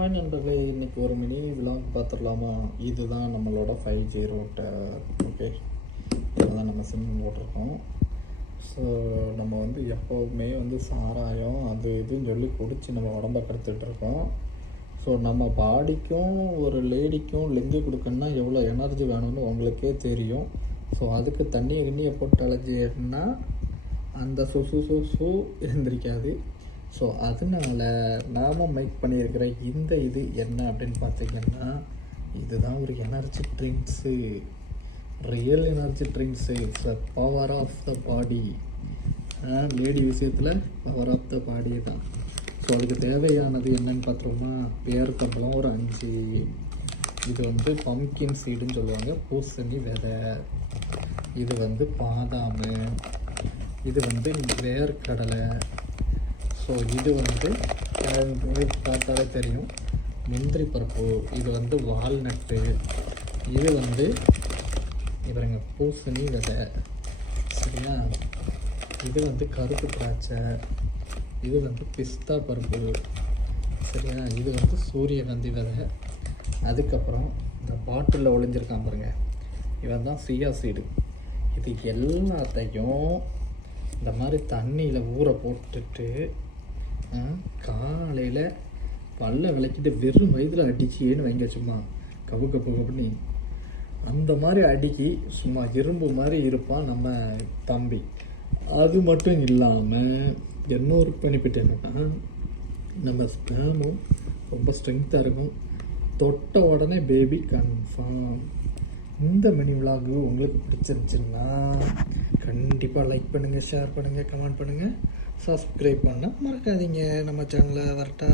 Hi நண்பர்களே இன்னைக்கு ஒரு மினி விலாக் பார்த்துடலாமா இதுதான் நம்மளோட ஃபைவ் ஜி ரோட்டர் ஓகே இதுதான் நம்ம சிம் போட்டிருக்கோம். ஸோ நம்ம வந்து எப்போவுமே வந்து சாராயம் அது இதுன்னு சொல்லி குடித்து நம்ம உடம்ப கெடுத்துட்ருக்கோம் ஸோ நம்ம பாடிக்கும் ஒரு லேடிக்கும் லிங்கு கொடுக்கணும்னா எவ்வளோ எனர்ஜி வேணும்னு உங்களுக்கே தெரியும். ஸோ அதுக்கு தண்ணியை கிண்ணியை போட்டு அலைஞ்சின்னா அந்த சுசு சுசு எழுந்திரிக்காது ஸோ அதனால நாம் மேக் பண்ணியிருக்கிற இந்த இது என்ன அப்படின்னு பார்த்தீங்கன்னா இதுதான் ஒரு energy drinks real energy drinks it's a power of the body lady விஷயத்தில் பவர் ஆஃப் த பாடி தான். ஸோ அதுக்கு தேவையானது என்னன்னு பார்த்தோம்னா பேர்க்கம்பளம் ஒரு அஞ்சு. இது வந்து பம்கின் சீடுன்னு சொல்லுவாங்க. பூசணி விதை. இது வந்து பாதாமு. இது வந்து வேர்க்கடலை. ஸோ இது வந்து பார்த்தாலே தெரியும். முந்திரி பருப்பு இது வந்து வால்நட்டு இது வந்து இவருங்க பூசணி விதை. சரியா? இது வந்து கருப்பு திராட்சை இது வந்து பிஸ்தா பருப்பு. சரியா? இது வந்து சூரியகாந்தி விதை. அதுக்கப்புறம் இந்த பாட்டிலில் ஒளிஞ்சிருக்கான் பாருங்க. இவன் தான் சியா சீடு. இது எல்லாத்தையும் இந்த மாதிரி தண்ணியில் ஊற போட்டுட்டு காலையில் பல்ல விளக்கிட்டு வெறும் வயிற்றுல அடிச்சியேன்னு வைங்க சும்மா. கவு கப்பு கப்புன்னு அந்த மாதிரி அடிக்கி சும்மா இரும்பு மாதிரி இருப்பான் நம்ம தம்பி. அது மட்டும் இல்லாமல் இன்னொரு பெனிஃபிட் என்னன்னா நம்ம ஸ்பேமும் ரொம்ப ஸ்ட்ரென்த்தாக இருக்கும். தொட்ட உடனே பேபி கன்ஃபார்ம் இந்த மினி விலாகு உங்களுக்கு பிடிச்சிருந்துச்சுன்னா கண்டிப்பாக லைக் பண்ணுங்கள் ஷேர் பண்ணுங்கள் கமெண்ட் பண்ணுங்கள் சப்ஸ்கிரைப் பண்ண மறக்காதீங்க. நம்ம சேனலை வரட்டா.